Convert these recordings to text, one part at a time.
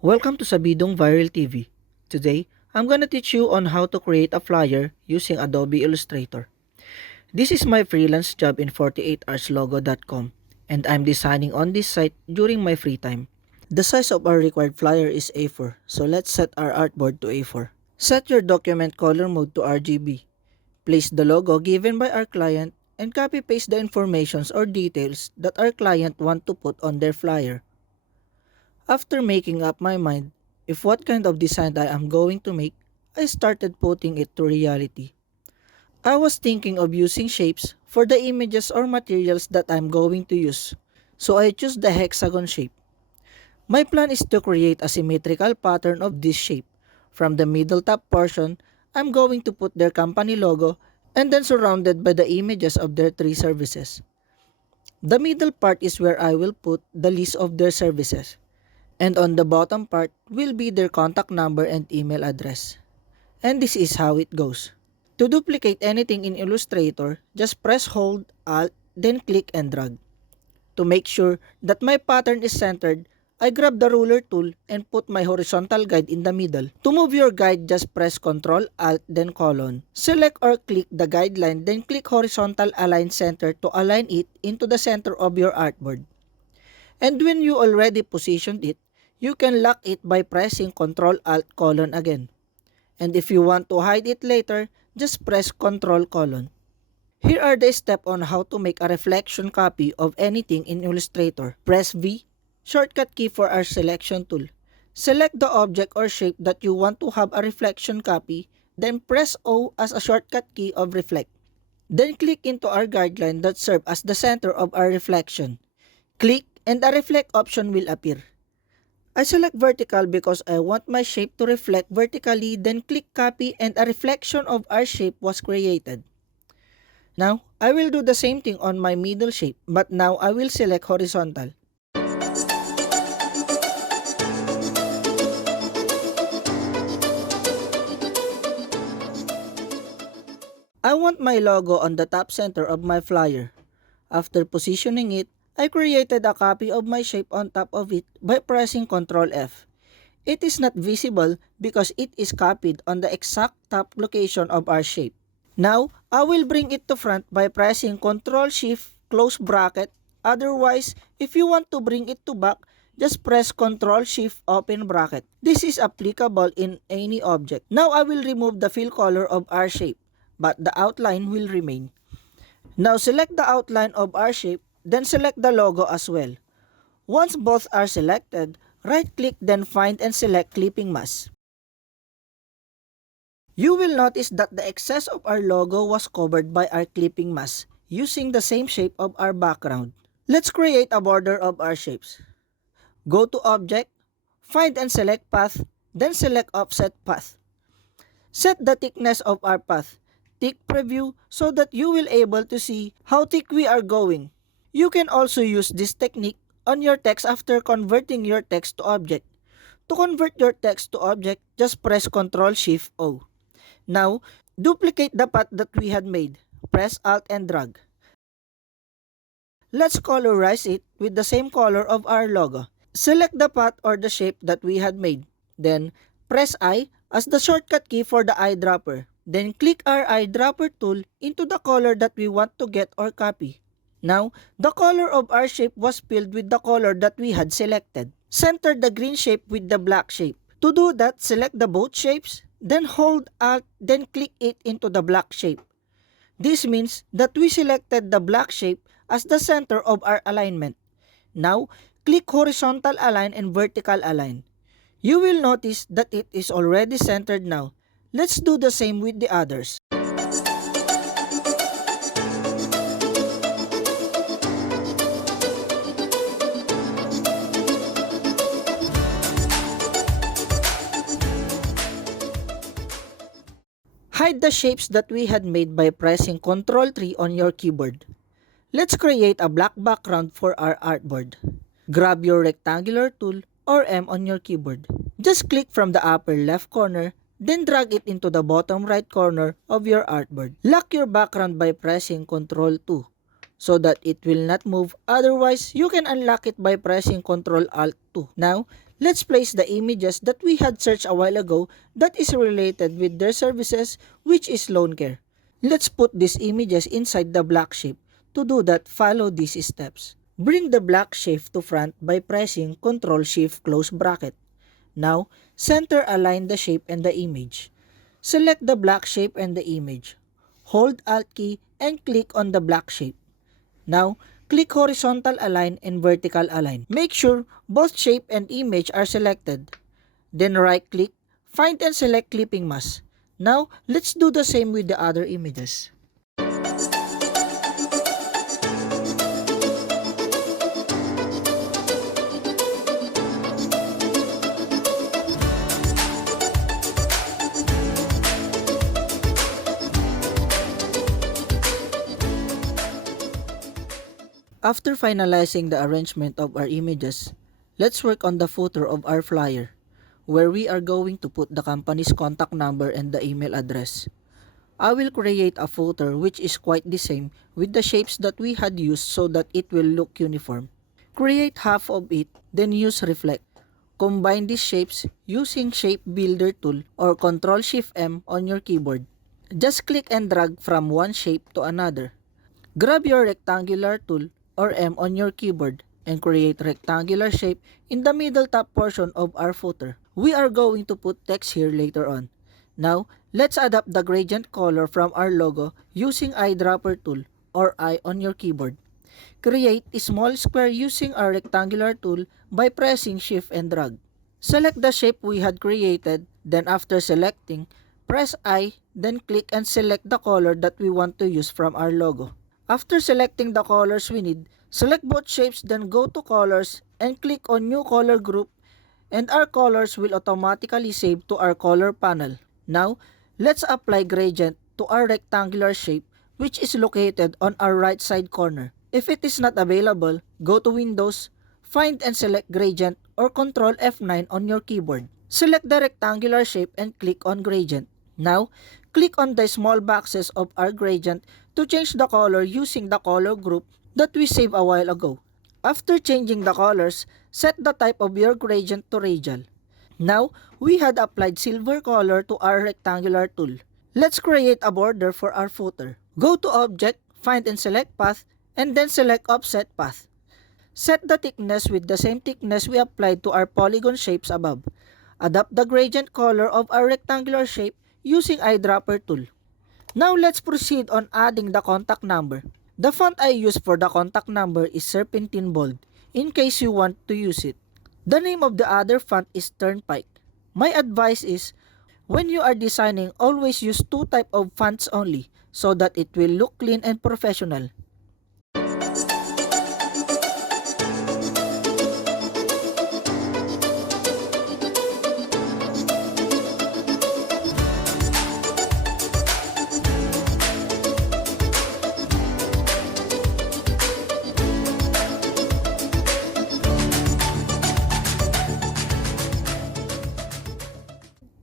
Welcome to Sabidong Viral TV. Today, I'm gonna teach you on how to create a flyer using Adobe Illustrator. This is my freelance job in 48hourslogo.com and I'm designing on this site during my free time. The size of our required flyer is A4, so let's set our artboard to A4. Set your document color mode to RGB. Place the logo given by our client and copy-paste the informations or details that our client want to put on their flyer. After making up my mind if what kind of design I am going to make, I started putting it to reality. I was thinking of using shapes for the images or materials that I'm going to use, so I chose the hexagon shape. My plan is to create a symmetrical pattern of this shape. From the middle top portion, I'm going to put their company logo and then surrounded by the images of their three services. The middle part is where I will put the list of their services. And on the bottom part will be their contact number and email address. And this is how it goes. To duplicate anything in Illustrator, just press hold, alt, then click and drag. To make sure that my pattern is centered, I grab the ruler tool and put my horizontal guide in the middle. To move your guide, just press Ctrl, Alt, then colon. Select or click the guideline, then click horizontal align center to align it into the center of your artboard. And when you already positioned it, you can lock it by pressing Ctrl Alt colon again. And if you want to hide it later, just press Ctrl colon. Here are the steps on how to make a reflection copy of anything in Illustrator. Press V, shortcut key for our selection tool. Select the object or shape that you want to have a reflection copy, then press O as a shortcut key of reflect. Then click into our guideline that serves as the center of our reflection. Click and a reflect option will appear. I select vertical because I want my shape to reflect vertically, then click copy and a reflection of our shape was created. Now, I will do the same thing on my middle shape, but now I will select horizontal. I want my logo on the top center of my flyer. After positioning it, I created a copy of my shape on top of it by pressing Ctrl F. It is not visible because it is copied on the exact top location of our shape. Now, I will bring it to front by pressing Ctrl Shift close bracket. Otherwise, if you want to bring it to back, just press Ctrl Shift open bracket. This is applicable in any object. Now I will remove the fill color of our shape, but the outline will remain. Now select the outline of our shape, then select the logo as well. Once both are selected, right-click then find and select clipping mask. You will notice that the excess of our logo was covered by our clipping mask using the same shape of our background. Let's create a border of our shapes. Go to Object, find and select Path, then select Offset Path. Set the thickness of our path. Tick Preview so that you will able to see how thick we are going. You can also use this technique on your text after converting your text to object. To convert your text to object, just press Ctrl Shift O. Now, duplicate the path that we had made. Press Alt and drag. Let's colorize it with the same color of our logo. Select the path or the shape that we had made. Then, press I as the shortcut key for the eyedropper. Then click our eyedropper tool into the color that we want to get or copy. Now, the color of our shape was filled with the color that we had selected. Center the green shape with the black shape. To do that, select the both shapes, then hold Alt, then click it into the black shape. This means that we selected the black shape as the center of our alignment. Now, click horizontal align and vertical align. You will notice that it is already centered now. Let's do the same with the others. Hide the shapes that we had made by pressing Ctrl 3 on your keyboard. Let's create a black background for our artboard. Grab your rectangular tool or M on your keyboard. Just click from the upper left corner, then drag it into the bottom right corner of your artboard. Lock your background by pressing Ctrl 2 so that it will not move. Otherwise, you can unlock it by pressing Ctrl Alt 2. Now, Let's place the images that we had searched a while ago that is related with their services, which is lawn care. Let's put these images inside the black shape. To do that, follow these steps. Bring the black shape to front by pressing Ctrl Shift close bracket. Now, center align the shape and the image. Select the black shape and the image. Hold Alt key and click on the black shape. Now, click horizontal align and vertical align. Make sure both shape and image are selected. Then right click, find and select clipping mask. Now, let's do the same with the other images. After finalizing the arrangement of our images, let's work on the footer of our flyer, where we are going to put the company's contact number and the email address. I will create a footer which is quite the same with the shapes that we had used so that it will look uniform. Create half of it, then use reflect. Combine these shapes using Shape Builder tool or Ctrl Shift M on your keyboard. Just click and drag from one shape to another. Grab your rectangular tool or M on your keyboard and create rectangular shape in the middle top portion of our footer. We are going to put text here later on. Now, let's adapt the gradient color from our logo using eyedropper tool or I on your keyboard. Create a small square using our rectangular tool by pressing Shift and drag. Select the shape we had created, then after selecting, press I, then click and select the color that we want to use from our logo. After selecting the colors we need, select both shapes, then go to colors and click on new color group, and our colors will automatically save to our color panel. Now, let's apply gradient to our rectangular shape which is located on our right side corner. If it is not available, go to Windows, find and select gradient or Ctrl F9 on your keyboard. Select the rectangular shape and click on gradient. Now, click on the small boxes of our gradient to change the color using the color group that we saved a while ago. After changing the colors, set the type of your gradient to radial. Now, we had applied silver color to our rectangular tool. Let's create a border for our footer. Go to Object, find and select Path, and then select Offset Path. Set the thickness with the same thickness we applied to our polygon shapes above. Adapt the gradient color of our rectangular shape using eyedropper tool. Now let's proceed on adding the contact number. The font I use for the contact number is Serpentine Bold, in case you want to use it. The name of the other font is Turnpike. My advice is, when you are designing, always use two types of fonts only, so that it will look clean and professional.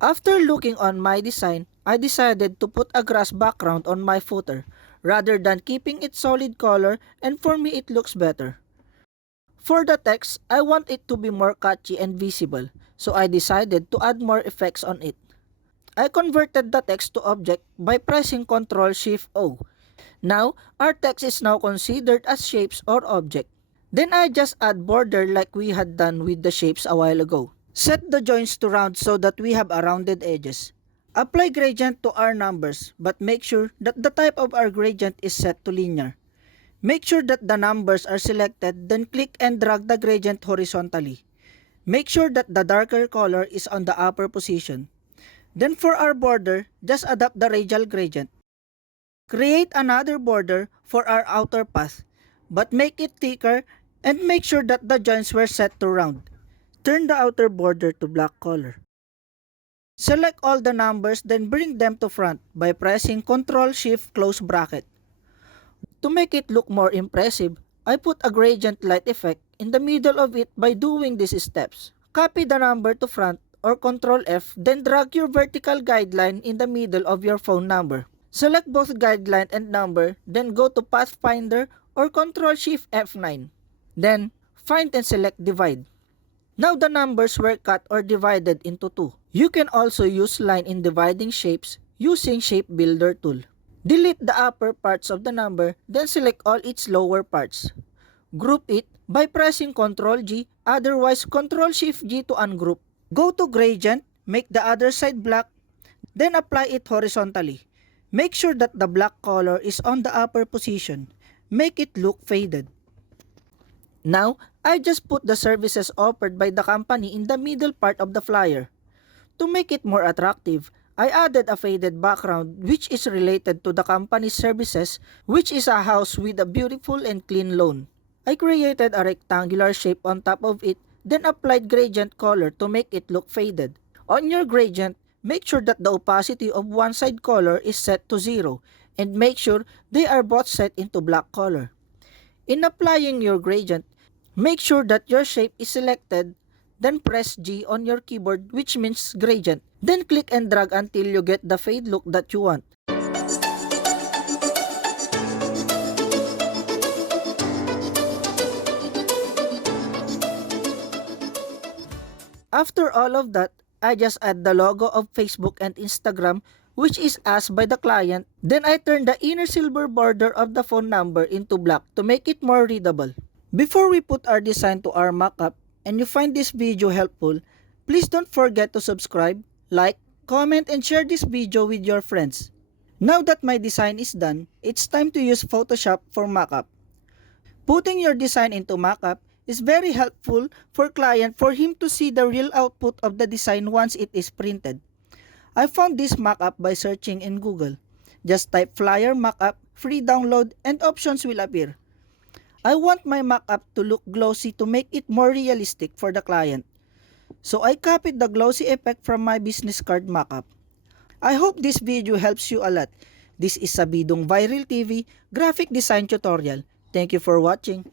After looking on my design, I decided to put a grass background on my footer rather than keeping it solid color, and for me it looks better. For the text, I want it to be more catchy and visible, so I decided to add more effects on it. I converted the text to object by pressing Ctrl Shift O. Now, our text is now considered as shapes or object. Then I just add border like we had done with the shapes a while ago. Set the joints to round so that we have a rounded edges. Apply gradient to our numbers, but make sure that the type of our gradient is set to linear. Make sure that the numbers are selected, then click and drag the gradient horizontally. Make sure that the darker color is on the upper position. Then for our border, just adapt the radial gradient. Create another border for our outer path, but make it thicker and make sure that the joints were set to round. Turn the outer border to black color. Select all the numbers, then bring them to front by pressing Ctrl Shift close bracket. To make it look more impressive, I put a gradient light effect in the middle of it by doing these steps. Copy the number to front or Ctrl F, then drag your vertical guideline in the middle of your phone number. Select both guideline and number, then go to Pathfinder or Ctrl Shift F9. Then, find and select divide. Now the numbers were cut or divided into two. You can also use line in dividing shapes using Shape Builder tool. Delete the upper parts of the number, then select all its lower parts. Group it by pressing Ctrl G, otherwise Ctrl Shift G to ungroup. Go to gradient, make the other side black, then apply it horizontally. Make sure that the black color is on the upper position. Make it look faded. Now, I just put the services offered by the company in the middle part of the flyer. To make it more attractive, I added a faded background which is related to the company's services, which is a house with a beautiful and clean lawn. I created a rectangular shape on top of it, then applied gradient color to make it look faded. On your gradient, make sure that the opacity of one side color is set to 0 and make sure they are both set into black color. In applying your gradient, make sure that your shape is selected, then press G on your keyboard, which means gradient. Then click and drag until you get the fade look that you want. After all of that, I just add the logo of Facebook and Instagram, which is asked by the client. Then I turn the inner silver border of the phone number into black to make it more readable. Before we put our design to our mockup, and you find this video helpful, please don't forget to subscribe, like, comment, and share this video with your friends. Now that my design is done, it's time to use Photoshop for mockup. Putting your design into mockup is very helpful for client for him to see the real output of the design once it is printed. I found this mockup by searching in Google. Just type flyer mockup, free download, and options will appear. I want my mockup to look glossy to make it more realistic for the client. So I copied the glossy effect from my business card mockup. I hope this video helps you a lot. This is Sabidong Viral TV graphic design tutorial. Thank you for watching.